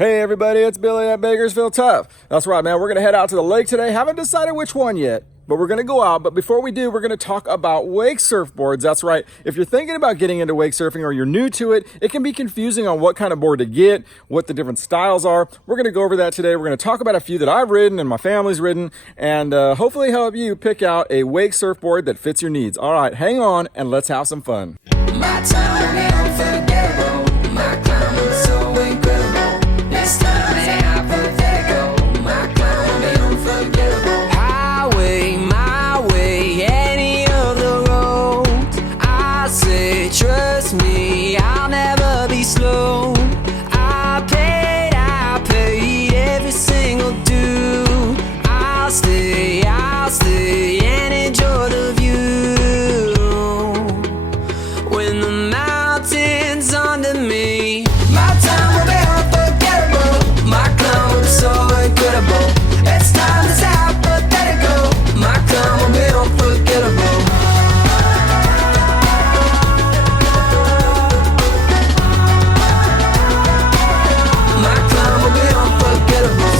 Hey everybody, it's Billy at Bakersfield Tough. That's right, man. We're going to head out to the lake today. Haven't decided which one yet, but we're going to go out. But before we do, we're going to talk about wake surfboards. That's right. If you're thinking about getting into wake surfing or you're new to it, it can be confusing on what kind of board to get, what the different styles are. We're going to go over that today. We're going to talk about a few that I've ridden and my family's ridden, and hopefully help you pick out a wake surfboard that fits your needs. All right, hang on and let's have some fun. My time ain't unforgettable. My climb is so incredible. This time ain't hypothetical. My climb ain't unforgettable. Highway, my way, any other road. I say, trust me, I'll never be slow. I paid every single due. I'll stay and enjoy the view. When the mountains under me, my time will be unforgettable. My climb will be so incredible. It's time to hypothetical. My climb will be unforgettable. My climb will be unforgettable.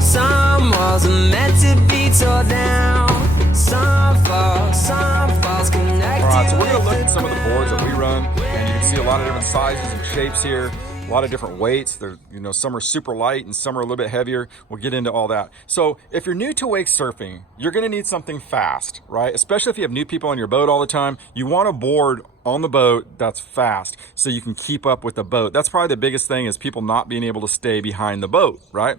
Some walls are meant to be torn down. Some falls connected. All right, so we're going to look at some of the boards that we run, and you can see a lot of different sizes and shapes here. A lot of different weights. They're, some are super light and some are a little bit heavier. We'll get into all that. So if you're new to wake surfing, you're going to need something fast, right? Especially if you have new people on your boat all the time. You want a board on the boat that's fast so you can keep up with the boat. That's probably the biggest thing, is people not being able to stay behind the boat, right?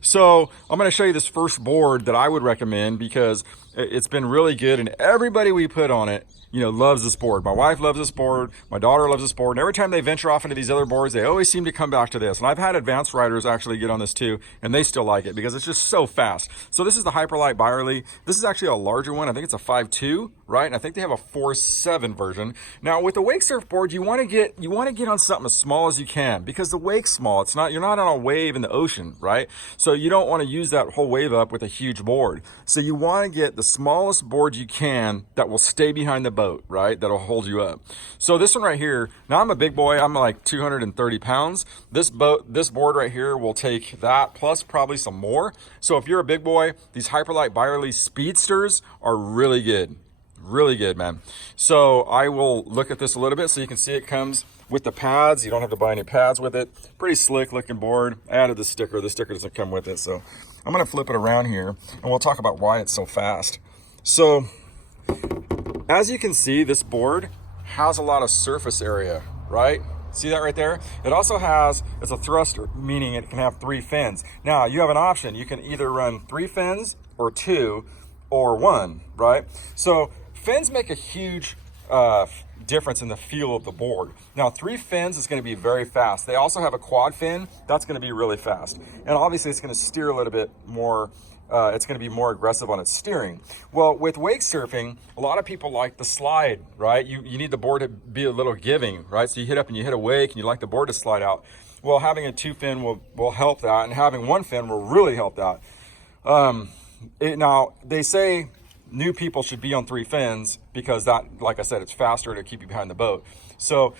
So I'm going to show you this first board that I would recommend because it's been really good, and everybody we put on it, loves this board. My wife loves this board. My daughter loves this board. And every time they venture off into these other boards, they always seem to come back to this. And I've had advanced riders actually get on this too, and they still like it because it's just so fast. So this is the Hyperlight Byerly. This is actually a larger one. I think it's a 5.2, right? And I think they have a 4.7 version. Now with the wake surfboard, you want to get on something as small as you can, because the wake's small. You're not on a wave in the ocean, right? So you don't want to use that whole wave up with a huge board. So you want to get the smallest board you can that will stay behind the boat, right? That'll hold you up. So this one right here, now I'm a big boy, I'm like 230 pounds. This board right here will take that plus probably some more. So if you're a big boy, these Hyperlight Byerly Speedsters are really good. Really good, man. So I will look at this a little bit so you can see it comes with the pads. You don't have to buy any pads with it. Pretty slick looking board. I added the sticker. The sticker doesn't come with it. So I'm going to flip it around here and we'll talk about why it's so fast. So as you can see, this board has a lot of surface area, right? See that right there? It also it's a thruster, meaning it can have 3 fins. Now you have an option. You can either run 3 fins or 2 or 1, right? So fins make a huge difference in the feel of the board. Now 3 fins is going to be very fast. They also have a quad fin. That's going to be really fast. And obviously it's going to steer a little bit more. It's going to be more aggressive on its steering. Well, with wake surfing, a lot of people like the slide, right? You need the board to be a little giving, right? So you hit up and you hit a wake and you like the board to slide out. Well, having a 2 fin will help that, and having 1 fin will really help that. Now, they say new people should be on 3 fins because that, like I said, it's faster to keep you behind the boat. So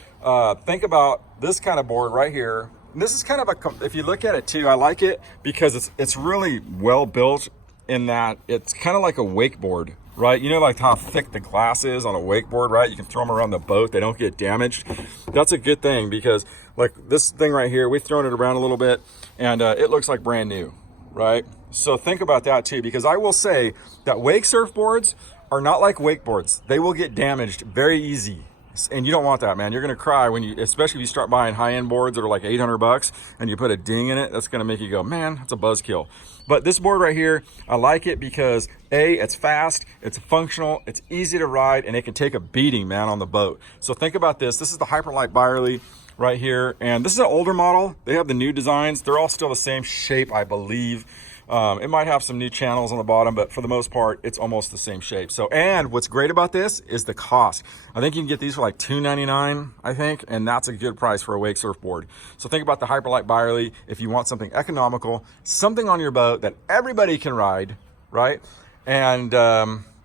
think about this kind of board right here. And this is kind of if you look at it too, I like it because it's really well built in that it's kind of like a wakeboard, right? Like how thick the glass is on a wakeboard, right? You can throw them around the boat. They don't get damaged. That's a good thing because like this thing right here, we've thrown it around a little bit and it looks like brand new, right? So think about that too, because I will say that wake surfboards are not like wakeboards. They will get damaged very easy. And you don't want that, man. You're going to cry especially if you start buying high-end boards that are like $800 and you put a ding in it. That's going to make you go, man, that's a buzzkill. But this board right here, I like it because A, it's fast, it's functional, it's easy to ride, and it can take a beating, man, on the boat. So think about this. This is the Hyperlight Byerly right here. And this is an older model. They have the new designs. They're all still the same shape, I believe. It might have some new channels on the bottom, but for the most part, it's almost the same shape. So, and what's great about this is the cost. I think you can get these for like $299, I think, and that's a good price for a wake surfboard. So think about the Hyperlight Byerly if you want something economical, something on your boat that everybody can ride, right? And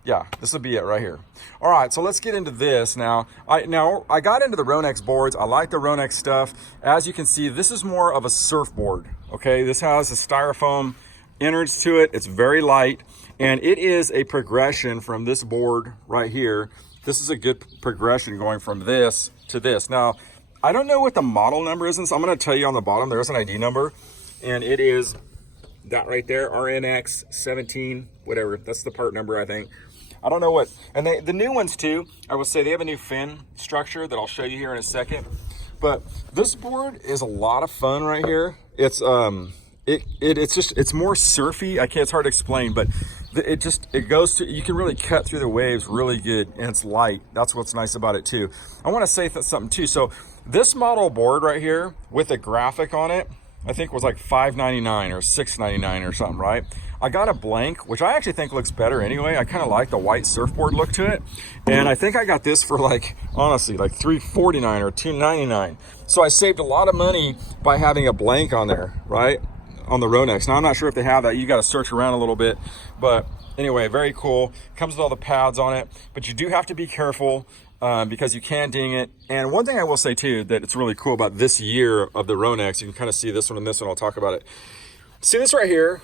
Yeah, this would be it right here. All right, so let's get into this now. I got into the Ronix boards. I like the Ronix stuff. As you can see, this is more of a surfboard, okay? This has a styrofoam innards to it. It's very light, and it is a progression from this board right here. This is a good progression going from this to this. Now, I don't know what the model number is, so I'm gonna tell you on the bottom, there's an ID number, and it is that right there, RNX 17, whatever. That's the part number, I think. I don't know what, and the new ones too, I will say they have a new fin structure that I'll show you here in a second. But this board is a lot of fun right here. It's it's more surfy. It's hard to explain, but it goes to, you can really cut through the waves really good, and it's light. That's what's nice about it too. I want to say something too. So this model board right here with a graphic on it, I think was like $5.99 or $6.99 or something, right? I got a blank, which I actually think looks better anyway. I kind of like the white surfboard look to it. And I think I got this for like, honestly, like $3.49 or $2.99. So I saved a lot of money by having a blank on there, right? On the Ronix. Now I'm not sure if they have that. You got to search around a little bit, but anyway, very cool. Comes with all the pads on it, but you do have to be careful because you can ding it. And one thing I will say too, that it's really cool about this year of the Ronix, you can kind of see this one and this one, I'll talk about it. See this right here?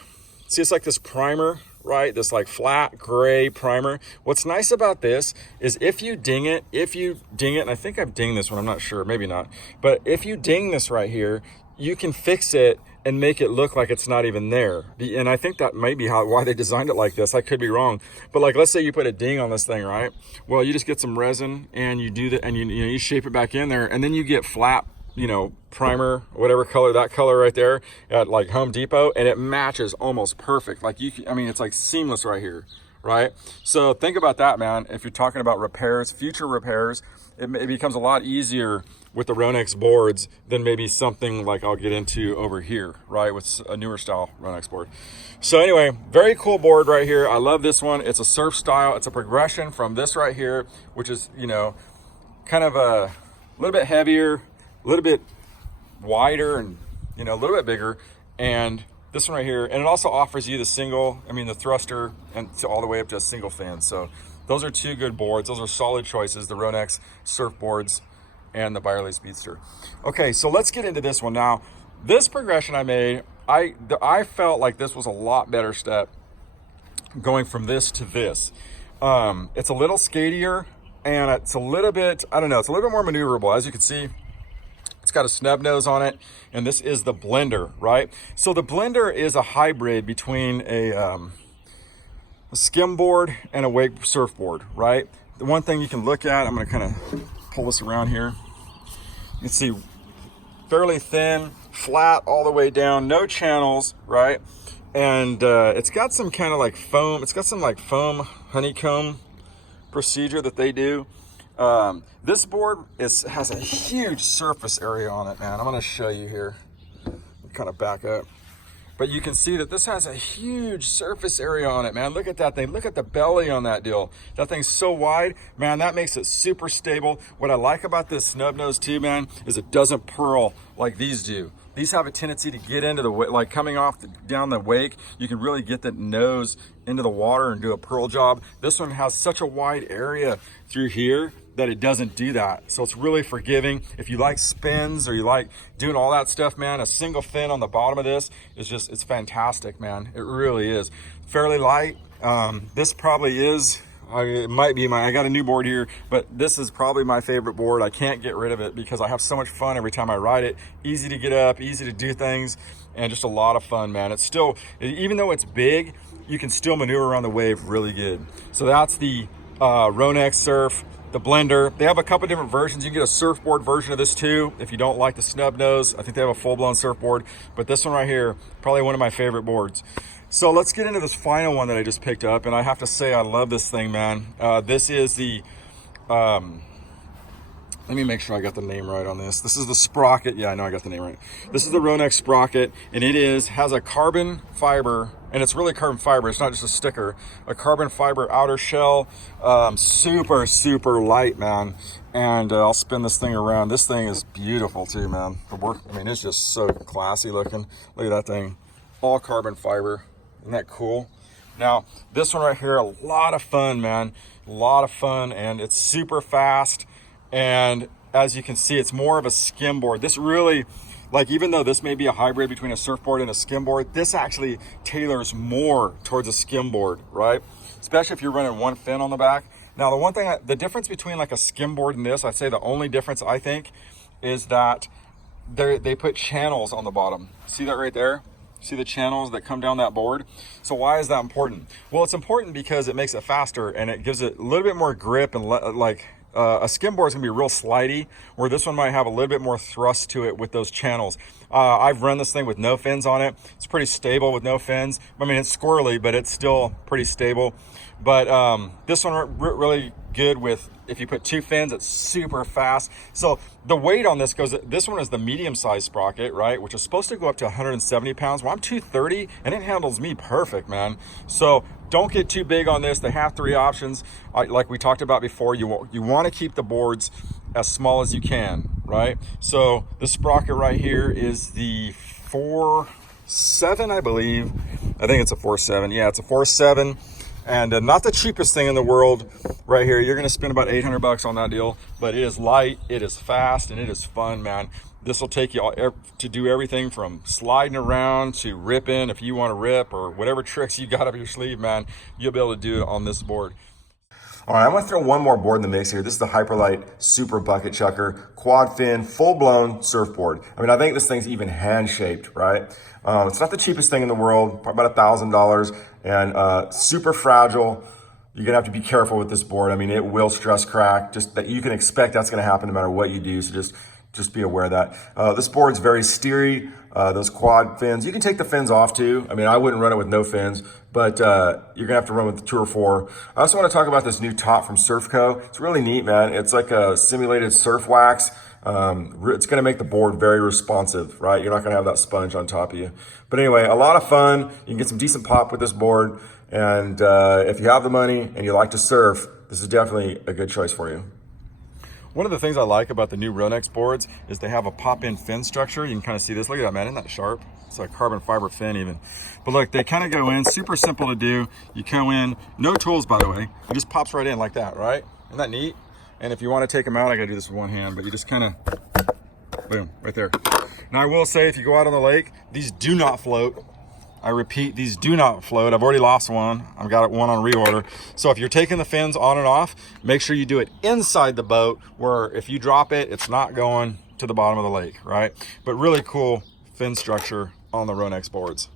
See, it's like this primer, right? This like flat gray primer. What's nice about this is if you ding it, and I think I've dinged this one, I'm not sure, maybe not. But if you ding this right here, you can fix it and make it look like it's not even there. And I think that may be why they designed it like this. I could be wrong. But like, let's say you put a ding on this thing, right? Well, you just get some resin and you do that, and you shape it back in there, and then you get flat, primer, whatever color, that color right there at like Home Depot, and it matches almost perfect. Like it's like seamless right here, right? So think about that, man. If you're talking about repairs, future repairs, it becomes a lot easier with the Ronix boards than maybe something like I'll get into over here, right? With a newer style Ronix board. So anyway, very cool board right here. I love this one. It's a surf style. It's a progression from this right here, which is, kind of a little bit heavier, a little bit wider, and, a little bit bigger. And this one right here, and it also offers you the thruster, and all the way up to a single fin. So those are two good boards. Those are solid choices, the Ronix surfboards and the Byerly Speedster. Okay, so let's get into this one now. This progression I made, I felt like this was a lot better step going from this to this. It's a little skatier, and it's a little bit, I don't know, it's a little bit more maneuverable. As you can see, it's got a snub nose on it, and this is the Blender, right? So the Blender is a hybrid between a skim board and a wake surfboard, right? The one thing you can look at, I'm gonna kind of pull this around here. You can see fairly thin, flat all the way down, no channels, right? And it's got some kind of like foam, it's got some like foam honeycomb procedure that they do. This board has a huge surface area on it, man. I'm gonna show you here, kind of back up. But you can see that this has a huge surface area on it, man. Look at that thing. Look at the belly on that deal. That thing's so wide, man. That makes it super stable. What I like about this snub nose too, man, is it doesn't purl like these do. These have a tendency to get into the, like coming off down the wake, you can really get the nose into the water and do a purl job. This one has such a wide area through here that it doesn't do that. So it's really forgiving. If you like spins or you like doing all that stuff, man, a single fin on the bottom of this is it's fantastic, man. It really is. Fairly light. This probably is, it might be I got a new board here, but this is probably my favorite board. I can't get rid of it because I have so much fun every time I ride it. Easy to get up, easy to do things, and just a lot of fun, man. It's still, even though it's big, you can still maneuver around the wave really good. So that's the Ronix Surf, the Blender. They have a couple different versions. You can get a surfboard version of this too if you don't like the snub nose. I think they have a full-blown surfboard, but this one right here, probably one of my favorite boards. So let's get into this final one that I just picked up, and I have to say I love this thing, man. This is the, let me make sure I got the name right on this. This is the Sprocket. Yeah, I know I got the name right. This is the Ronix Sprocket, and it has a carbon fiber, and it's really carbon fiber. It's not just a sticker. A carbon fiber outer shell, super, super light, man. And I'll spin this thing around. This thing is beautiful too, man. It's just so classy looking. Look at that thing, all carbon fiber. Isn't that cool? Now, this one right here, a lot of fun, man. A lot of fun, and it's super fast. And as you can see, it's more of a skimboard. This really, like, even though this may be a hybrid between a surfboard and a skimboard, this actually tailors more towards a skimboard, right? Especially if you're running one fin on the back. Now, the one thing, the difference between like a skimboard and this, I'd say the only difference I think is that they put channels on the bottom. See that right there? See the channels that come down that board? So why is that important? Well, it's important because it makes it faster and it gives it a little bit more grip, and a skimboard is gonna be real slidey, where this one might have a little bit more thrust to it with those channels. I've run this thing with no fins on it. It's pretty stable with no fins. I mean, it's squirrely, but it's still pretty stable. But this one really good with, if you put 2 fins, it's super fast. So the weight on this goes, this one is the medium size sprocket, right? Which is supposed to go up to 170 pounds. Well, I'm 230 and it handles me perfect, man. So don't get too big on this. They have 3 options. Like we talked about before, you want to keep the boards as small as you can, right? So the sprocket right here is the 4.7, I believe. I think it's a 4.7. Yeah, it's a 4.7. And not the cheapest thing in the world right here. You're going to spend about $800 on that deal, but it is light, it is fast, and it is fun, man. This will take you to do everything from sliding around to ripping if you want to rip, or whatever tricks you got up your sleeve, man. You'll be able to do it on this board. All right, I'm gonna throw one more board in the mix here. This is the Hyperlight Super Bucket Chucker, quad fin, full-blown surfboard. I mean, I think this thing's even hand-shaped, right? It's not the cheapest thing in the world, probably about $1,000, and super fragile. You're gonna have to be careful with this board. I mean, it will stress crack. Just that you can expect that's gonna happen no matter what you do, so just be aware of that. This board's very steery. Those quad fins, you can take the fins off too. I mean, I wouldn't run it with no fins, but you're gonna have to run with 2 or 4. I also want to talk about this new top from Surfco. It's really neat, man. It's like a simulated surf wax. It's gonna make the board very responsive, right? You're not gonna have that sponge on top of you. But anyway, a lot of fun. You can get some decent pop with this board. And if you have the money and you like to surf, this is definitely a good choice for you. One of the things I like about the new Ronix boards is they have a pop-in fin structure. You can kind of see this. Look at that, man. Isn't that sharp? It's like carbon fiber fin even. But look, they kind of go in, super simple to do. You go in, no tools, by the way. It just pops right in like that, right? Isn't that neat? And if you want to take them out, I got to do this with one hand, but you just kind of, boom, right there. Now, I will say, if you go out on the lake, these do not float. I repeat, these do not float. I've already lost one. I've got one on reorder. So if you're taking the fins on and off, make sure you do it inside the boat, where if you drop it, it's not going to the bottom of the lake, right? But really cool fin structure on the Ronix boards.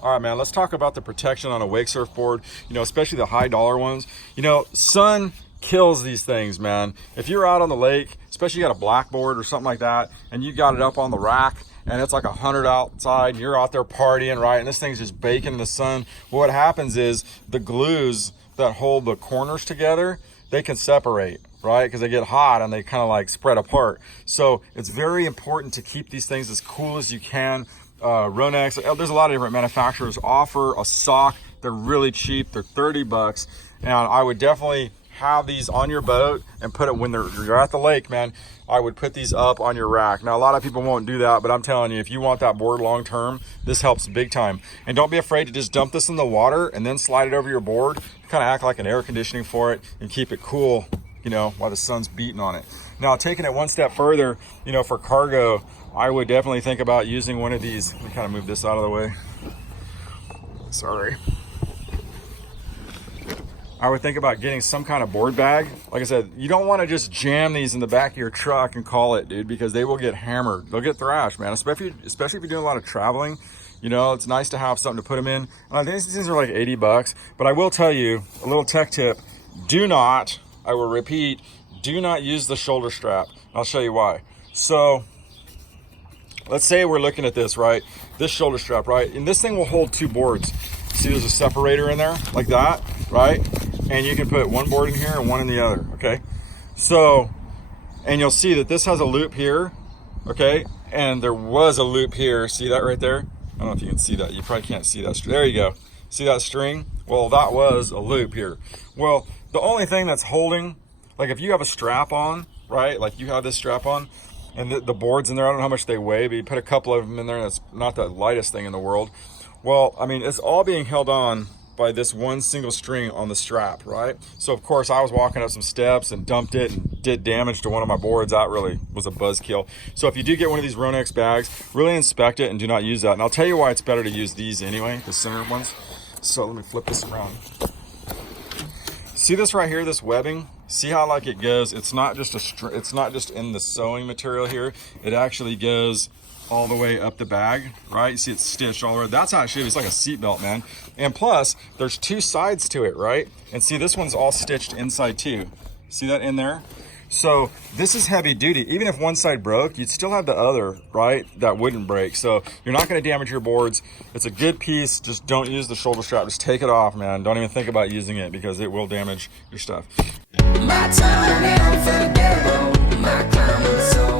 All right, man, let's talk about the protection on a wake surfboard, you know, especially the high dollar ones. You know, sun kills these things, man. If you're out on the lake, especially you got a blackboard or something like that, and you got it up on the rack, and it's like 100 outside, and you're out there partying, right? And this thing's just baking in the sun. Well, what happens is the glues that hold the corners together, they can separate, right? Because they get hot and they kind of like spread apart. So it's very important to keep these things as cool as you can. Ronix, there's a lot of different manufacturers offer a sock. They're really cheap. They're $30. And I would definitely have these on your boat and put it when you're at the lake, man. I would put these up on your rack. Now, a lot of people won't do that, but I'm telling you, if you want that board long term, this helps big time. And don't be afraid to just dump this in the water and then slide it over your board. Kind of act like an air conditioning for it and keep it cool, you know, while the sun's beating on it. Now, taking it one step further, you know, for cargo, I would definitely think about using one of these. Let me kind of move this out of the way. Sorry. I would think about getting some kind of board bag. Like I said, you don't want to just jam these in the back of your truck and call it, dude, because they will get hammered. They'll get thrashed, man, especially if you're doing a lot of traveling. You know, it's nice to have something to put them in. And I think these are like $80, but I will tell you a little tech tip. Do not, I will repeat, do not use the shoulder strap. I'll show you why. So let's say we're looking at this, right? This shoulder strap, right? And this thing will hold 2 boards. See, there's a separator in there like that, right? And you can put one board in here and one in the other, okay? So, and you'll see that this has a loop here, okay? And there was a loop here. See that right there? I don't know if you can see that. You probably can't see that. There you go. See that string? Well, that was a loop here. Well, the only thing that's holding, like if you have a strap on, right? Like you have this strap on, and the boards in there, I don't know how much they weigh, but you put a couple of them in there, and it's not the lightest thing in the world. Well, I mean, it's all being held on by this one single string on the strap, right? So of course I was walking up some steps and dumped it and did damage to one of my boards. That really was a buzzkill. So if you do get one of these Ronix bags, really inspect it and do not use that. And I'll tell you why it's better to use these anyway, the center ones. So let me flip this around. See this right here, this webbing? See how like it goes? It's not just it's not just in the sewing material here. It actually goes all the way up the bag, right? You see it's stitched all the way. That's actually, it's like a seatbelt, man. And plus, there's two sides to it, right? And see, this one's all stitched inside too. See that in there? So this is heavy duty. Even if one side broke, you'd still have the other, right? That wouldn't break. So you're not gonna damage your boards. It's a good piece. Just don't use the shoulder strap. Just take it off, man. Don't even think about using it because it will damage your stuff. My time will be unforgettable. My climb was so